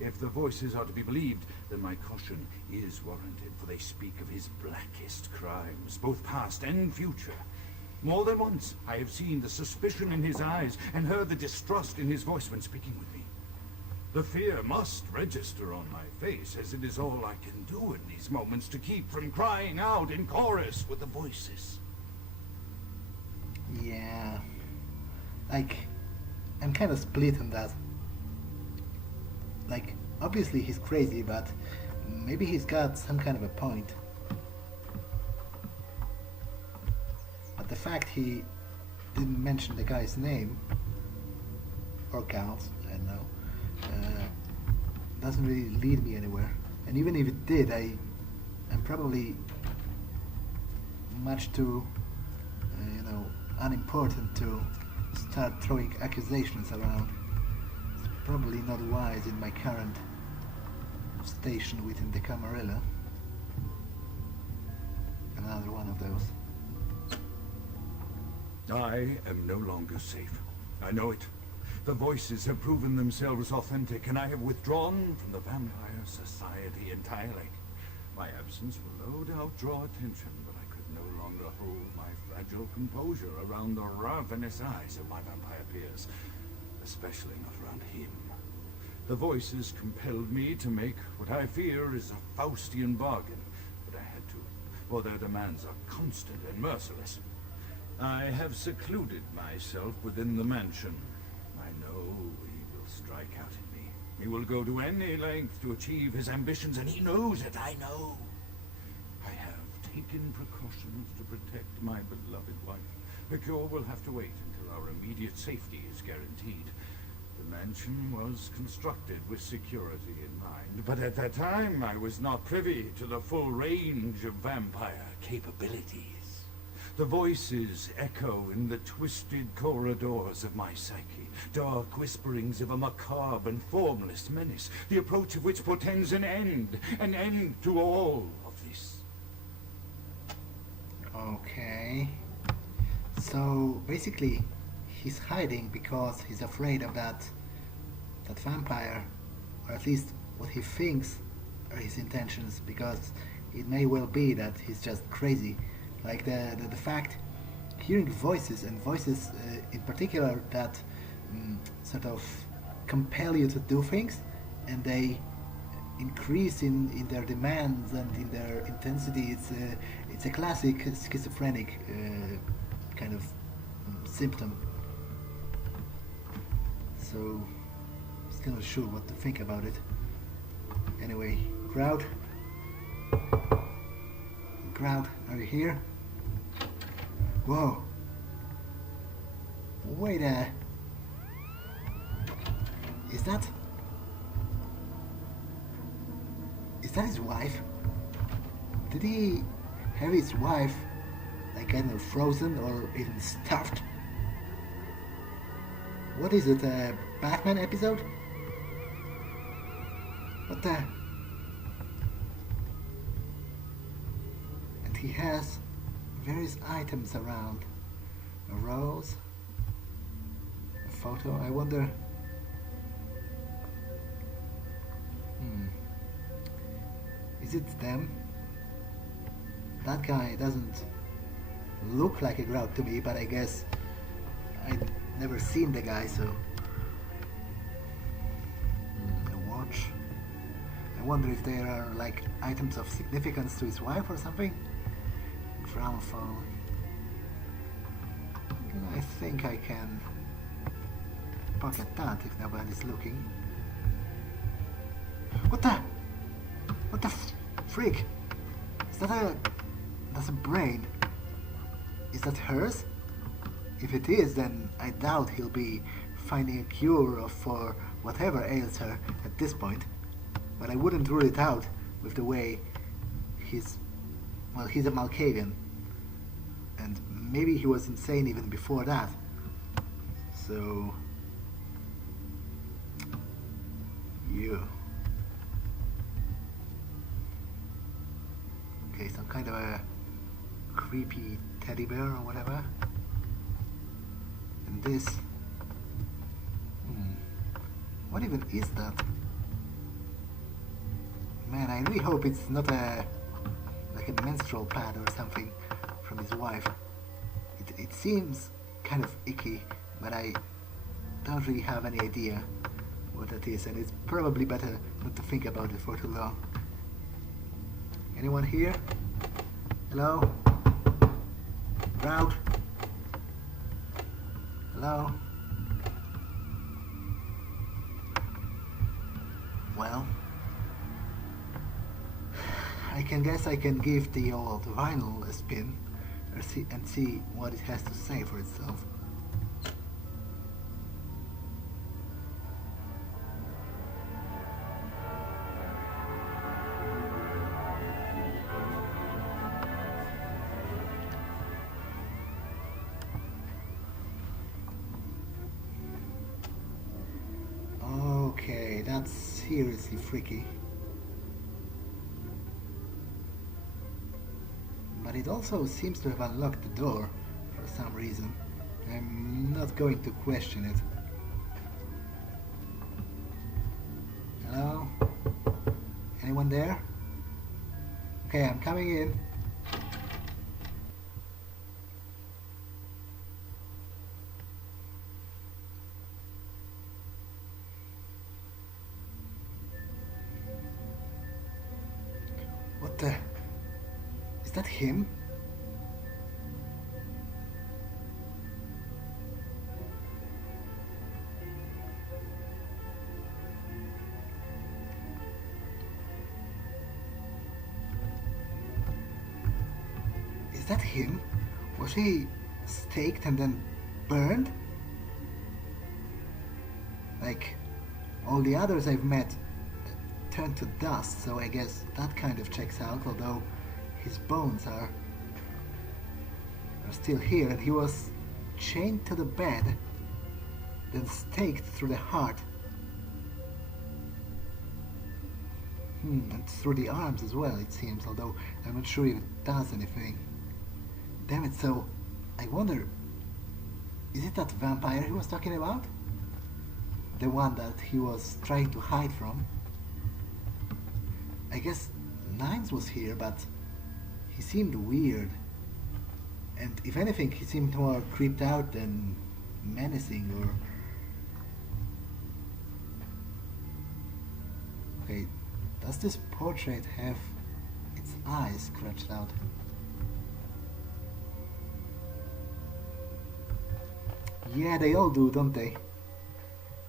If the voices are to be believed, then my caution is warranted, for they speak of his blackest crimes, both past and future. More than once, I have seen the suspicion in his eyes and heard the distrust in his voice when speaking with me. The fear must register on my face, as it is all I can do in these moments to keep from crying out in chorus with the voices. Yeah. Like, I'm kind of split on that. Like, obviously he's crazy, but maybe he's got some kind of a point. But the fact he didn't mention the guy's name, or counts, I don't know, doesn't really lead me anywhere. And even if it did, I'm probably much too, unimportant to start throwing accusations around. It's probably not wise in my current station within the Camarilla. Another one of those. I am no longer safe. I know it. The voices have proven themselves authentic, and I have withdrawn from the Vampire Society entirely. My absence will no doubt draw attention, but I could no longer hold my fragile composure around the ravenous eyes of my vampire peers, especially not around him. The voices compelled me to make what I fear is a Faustian bargain, but I had to, for their demands are constant and merciless. I have secluded myself within the mansion. I know he will strike out at me. He will go to any length to achieve his ambitions, and he knows it, I know. I have taken precautions to protect my beloved wife. The cure will have to wait until our immediate safety is guaranteed. The mansion was constructed with security in mind, but at that time I was not privy to the full range of vampire capabilities. The voices echo in the twisted corridors of my psyche, dark whisperings of a macabre and formless menace, the approach of which portends an end to all of this. Okay. So basically, he's hiding because he's afraid of that vampire, or at least what he thinks are his intentions, because it may well be that he's just crazy. Like the fact, hearing voices, and voices in particular that sort of compel you to do things, and they increase in their demands and in their intensity. It's a classic schizophrenic kind of symptom. So, still not sure what to think about it. Anyway, Grout, are you here? Whoa! Wait is that his wife? Did he have his wife, like, I don't know, frozen or even stuffed? What is it, a Batman episode? What the? And he has various items around. A rose, a photo. I wonder Is it them? That guy doesn't look like a Grout to me, but I guess I've never seen the guy, so... a watch. I wonder if there are like items of significance to his wife or something? Gramophone. I think I can pocket that if nobody's looking. What the freak? Is that that's a brain? Is that hers? If it is, then I doubt he'll be finding a cure for whatever ails her at this point. But I wouldn't rule it out with the way he's a Malkavian. And maybe he was insane even before that. So... you. Okay, some kind of a creepy teddy bear or whatever. And this... what even is that? Man, I really hope it's not like a menstrual pad or something from his wife. It seems kind of icky, but I don't really have any idea what that is, and it's probably better not to think about it for too long. Anyone here? Hello? Grout? Hello? Well, I can guess I can give the old vinyl a spin and see what it has to say for itself. Okay, that's seriously freaky. But it also seems to have unlocked the door for some reason. I'm not going to question it. Hello? Anyone there? Okay, I'm coming in. What the... is that him? Is that him? Was he staked and then burned? Like all the others I've met turned to dust, so I guess that kind of checks out, although his bones are still here, and he was chained to the bed, then staked through the heart. And through the arms as well, it seems, although I'm not sure if it does anything. Damn it, so I wonder, is it that vampire he was talking about? The one that he was trying to hide from? I guess Nines was here, but he seemed weird. And if anything, he seemed more creeped out than menacing or... Okay, does this portrait have its eyes scratched out? Yeah, they all do, don't they?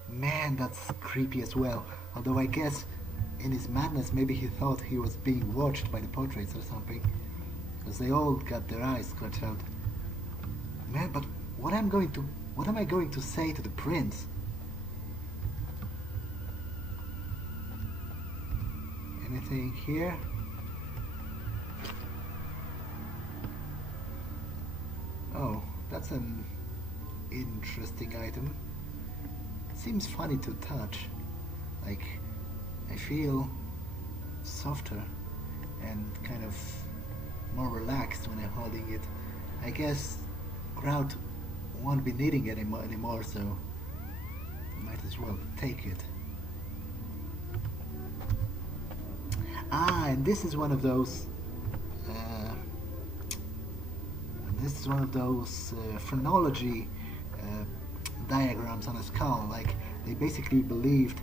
Man, that's creepy as well. Although I guess in his madness maybe he thought he was being watched by the portraits or something. Because they all got their eyes scratched out. Man, but what am I going to say to the prince? Anything here? Oh, that's an interesting item. Seems funny to touch. Like, I feel softer and kind of more relaxed when I'm holding it. I guess Grout won't be needing it anymore, so might as well take it. And this is one of those. This is one of those phrenology diagrams on a skull. Like they basically believed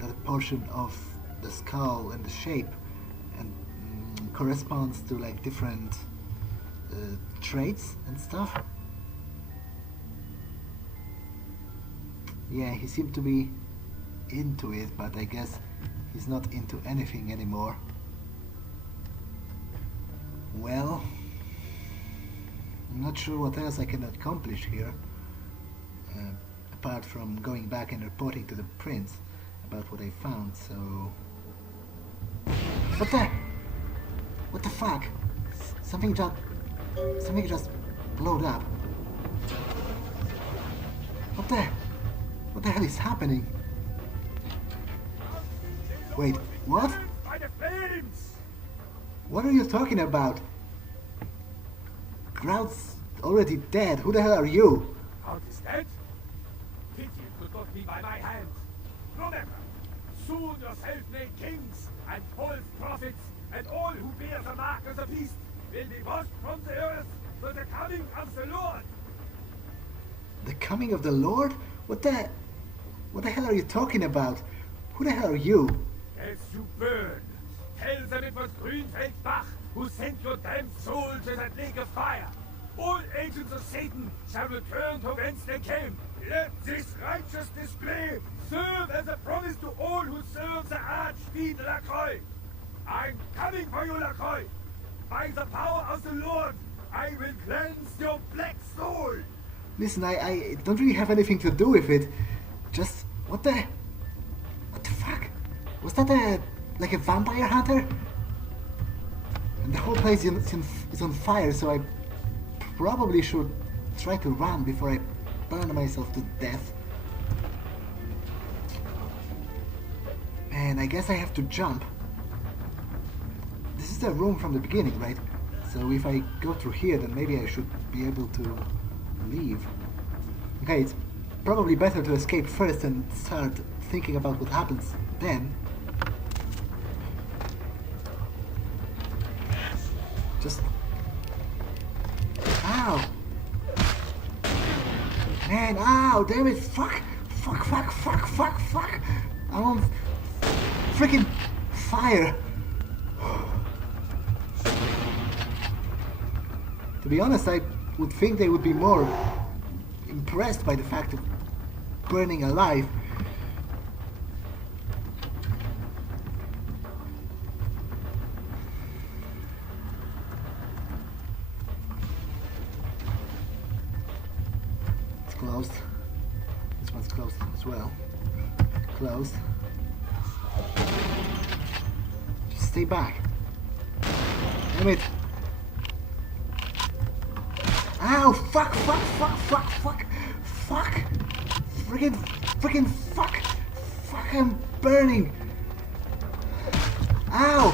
that a portion of the skull and the shape and corresponds to like different traits and stuff. Yeah, he seemed to be into it, but I guess he's not into anything anymore. Well, I'm not sure what else I can accomplish here, apart from going back and reporting to the prince about what I found, so... What the fuck? Something just blowed up. What the hell is happening? Wait, what? What are you talking about? Grout's already dead. Who the hell are you? Grout is dead? Pity it could not be by my hand. Remember, soon your self-made kings and false prophets and all who bear the mark of the beast will be washed from the earth for the coming of the Lord. The coming of the Lord? What the hell are you talking about? Who the hell are you? As you burn, tell them it was Grünfeld Bach who sent your damned soul to that lake of fire. All agents of Satan shall return to whence they came. Let this righteous display serve as a promise to all who serve the Archfiend Lacroix. I'm coming for you, Lacroix. By the power of the Lord, I will cleanse your black soul. Listen, I don't really have anything to do with it. Just, what the fuck? Was that like a vampire hunter? And the whole place is on fire, so I probably should try to run before I burn myself to death. And I guess I have to jump. This is the room from the beginning, right? So if I go through here, then maybe I should be able to leave. Okay, it's probably better to escape first and start thinking about what happens then. Just... Ow! Man, ow, damn it, fuck! I'm on freaking fire! To be honest, I would think they would be more impressed by the fact of burning alive. It's closed. This one's closed as well. Closed. Just stay back. Damn it. Ow! Fuck! Friggin' fuck! Fuck, I'm burning! Ow!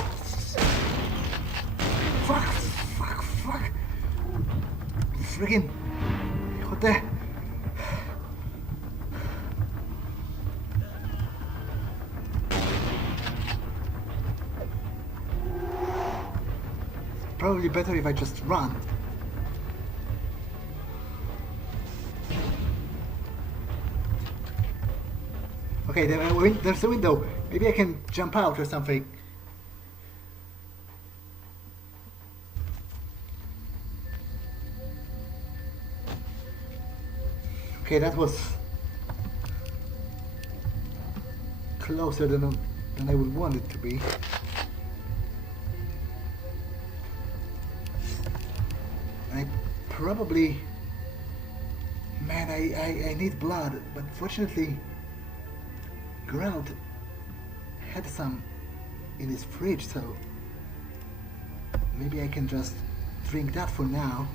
Fuck! Friggin'... What the... Probably better if I just run. Okay, there's a window. Maybe I can jump out or something. Okay, that was closer than I would want it to be. I probably... Man, I need blood, but fortunately Grout had some in his fridge, so maybe I can just drink that for now.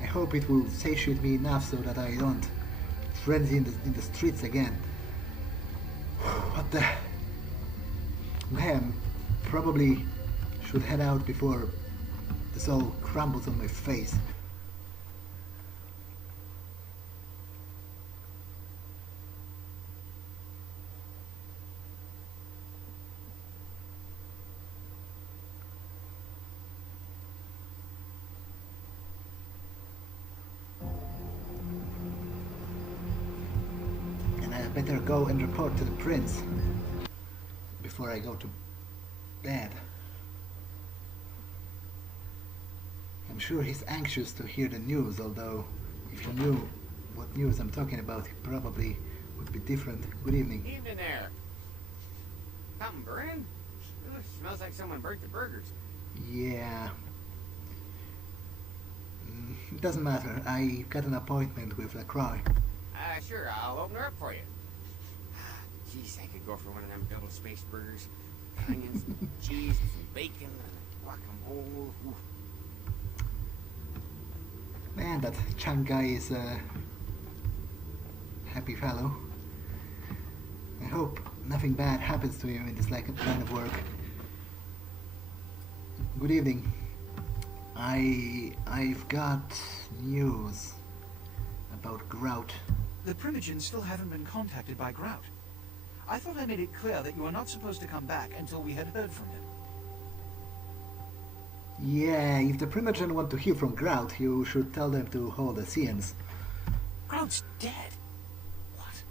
I hope it will satiate me enough so that I don't frenzy in the streets again. What the... Man, probably should head out before this all crumbles on my face. better go and report to the prince before I go to bed. I'm sure he's anxious to hear the news, although if he knew what news I'm talking about, he probably would be different. Good evening. Evening there. Something burning? Ugh, smells like someone burnt the burgers. Yeah. It doesn't matter. I got an appointment with LaCroix. Sure, I'll open her up for you. Jeez, I could go for one of them double-spaced burgers. Onions, and cheese, and some bacon, and guacamole. Ooh. Man, that Chang guy is a happy fellow. I hope nothing bad happens to him in this line of work. Good evening. I've got news about Grout. The Primogens still haven't been contacted by Grout. I thought I made it clear that you were not supposed to come back until we had heard from him. Yeah, if the Primogen want to hear from Grout, you should tell them to hold a seance. Grout's dead. What?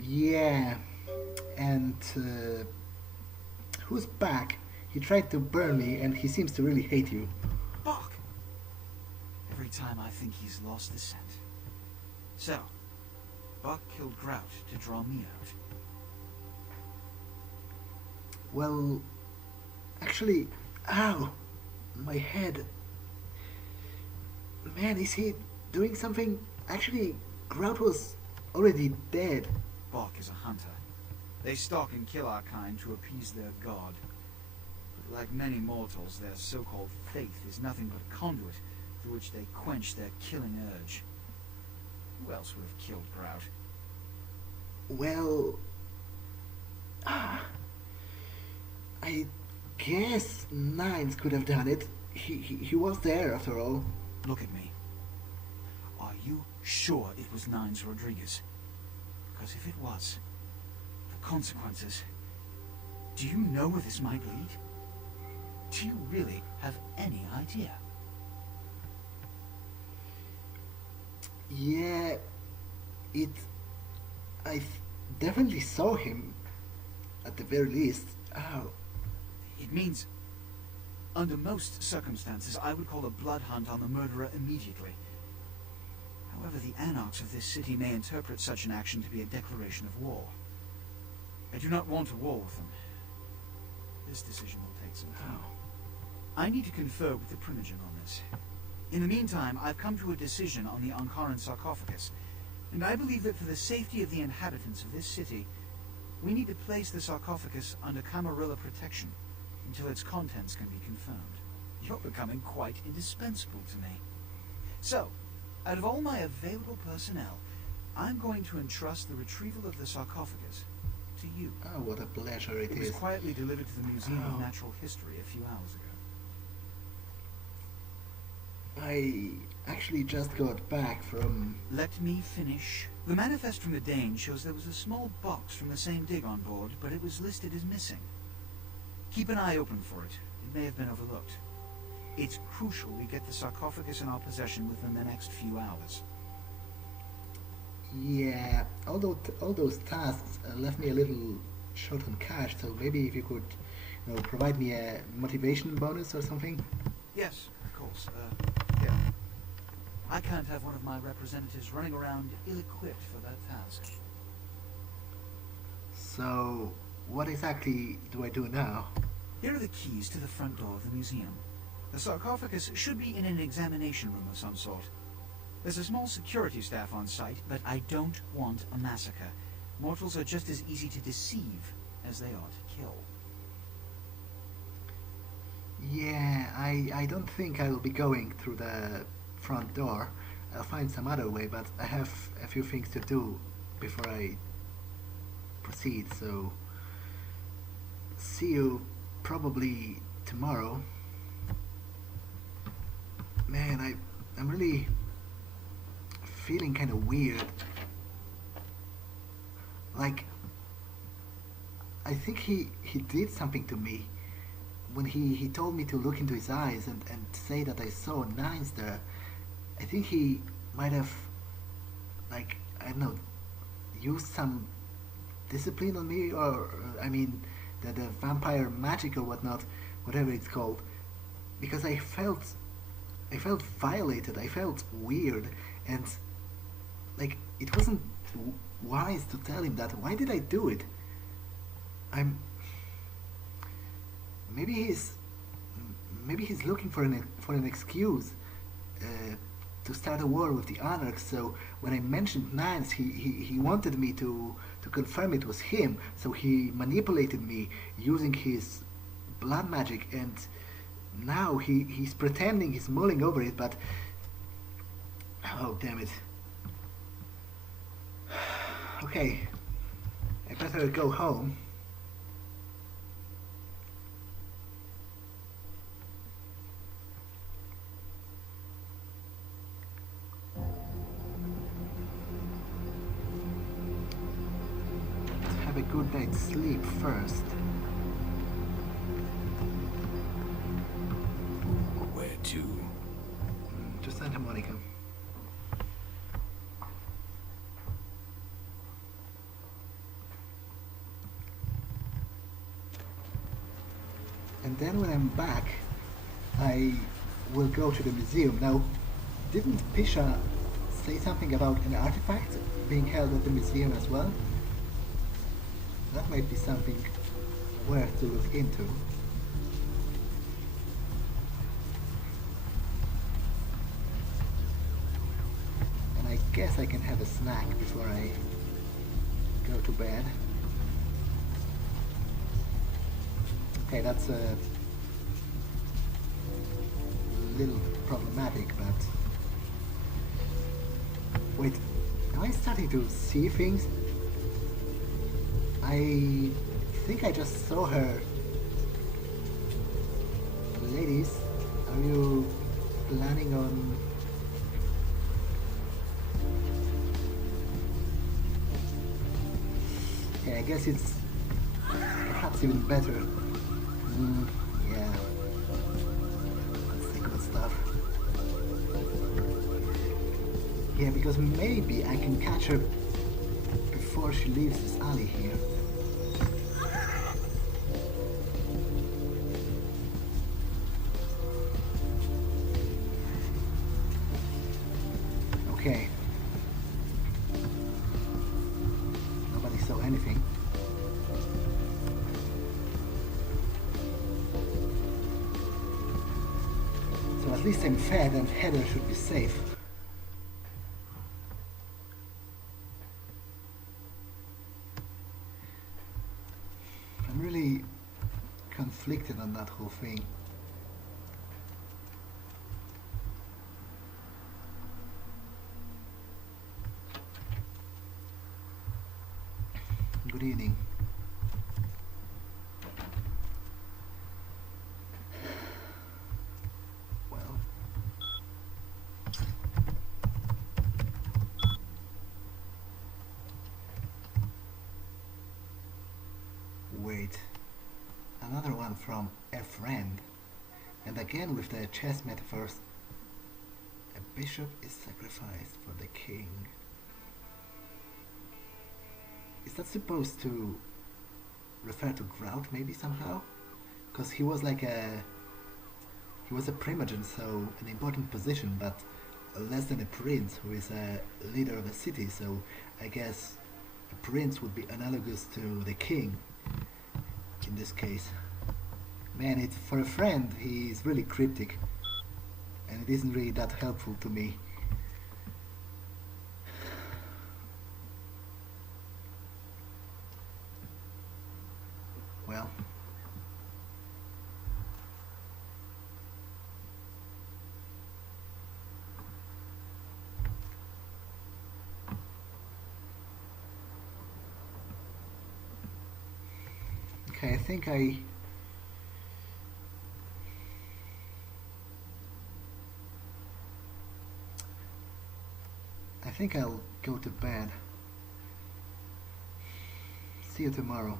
Yeah, and who's back? He tried to burn me, and he seems to really hate you. Bach! Every time I think he's lost the scent. So, Bach killed Grout to draw me out. Well, actually, ow, my head. Man, is he doing something? Actually, Grout was already dead. Bach is a hunter. They stalk and kill our kind to appease their god. But like many mortals, their so-called faith is nothing but a conduit through which they quench their killing urge. Who else would have killed Grout? Well, I guess Nines could have done it. He was there after all. Look at me. Are you sure it was Nines Rodriguez? Because if it was, the consequences... Do you know where this might lead? Do you really have any idea? Yeah, I definitely saw him, at the very least. Ow. It means, under most circumstances, I would call a blood hunt on the murderer immediately. However, the anarchs of this city may interpret such an action to be a declaration of war. I do not want a war with them. This decision will take some time. I need to confer with the Primogen on this. In the meantime, I've come to a decision on the Ankaran sarcophagus, and I believe that for the safety of the inhabitants of this city, we need to place the sarcophagus under Camarilla protection until its contents can be confirmed. You're becoming quite indispensable to me. So, out of all my available personnel, I'm going to entrust the retrieval of the sarcophagus to you. Oh, what a pleasure it It was is. quietly delivered to the Museum Oh. of Natural History a few hours ago. I actually just got back from... Let me finish. The manifest from the Dane shows there was a small box from the same dig on board, but it was listed as missing. Keep an eye open for it. It may have been overlooked. It's crucial we get the sarcophagus in our possession within the next few hours. Yeah, although all those tasks left me a little short on cash, so maybe if you could, provide me a motivation bonus or something. Yes, of course. Here. I can't have one of my representatives running around ill-equipped for that task. So, what exactly do I do now? Here are the keys to the front door of the museum. The sarcophagus should be in an examination room of some sort. There's a small security staff on site, but I don't want a massacre. Mortals are just as easy to deceive as they are to kill. Yeah, I don't think I will be going through the front door. I'll find some other way, but I have a few things to do before I proceed, so see you probably tomorrow. Man, I'm really feeling kind of weird. Like, I think he did something to me when he told me to look into his eyes and say that I saw Nines there. I think he might have like, I don't know, use some discipline on me, or I mean, the vampire magic or whatnot, whatever it's called, because I felt violated. I felt weird, and like it wasn't wise to tell him that. Why did I do it? I'm maybe he's looking for an excuse to start a war with the Anarchs. So when I mentioned Nines, he wanted me to confirm it was him. So he manipulated me using his blood magic, and now he's pretending he's mulling over it, but oh damn it. Okay, I better go home. Have a good night's sleep first. Where to? To Santa Monica. And then when I'm back, I will go to the museum. Now, didn't Pisha say something about an artifact being held at the museum as well? That might be something worth to look into. And I guess I can have a snack before I go to bed. Okay, that's a little problematic, but wait, am I starting to see things? I think I just saw her. Ladies, are you planning on... Okay, I guess it's perhaps even better. Yeah, that's the good stuff. Yeah, because maybe I can catch her before she leaves this alley here. Okay. Nobody saw anything. So at least I'm fed and Heather should be safe. I'm really conflicted on that whole thing. Good evening. Well, wait, another one from a friend, and again with the chess metaphors. A bishop is sacrificed for the king. Is that supposed to refer to Grout maybe somehow? Because he was like he was a primogen, so an important position, but less than a prince who is a leader of a city, so I guess a prince would be analogous to the king in this case. Man, it's for a friend, he's really cryptic, and it isn't really that helpful to me. Well, okay, I think I'll go to bed. See you tomorrow.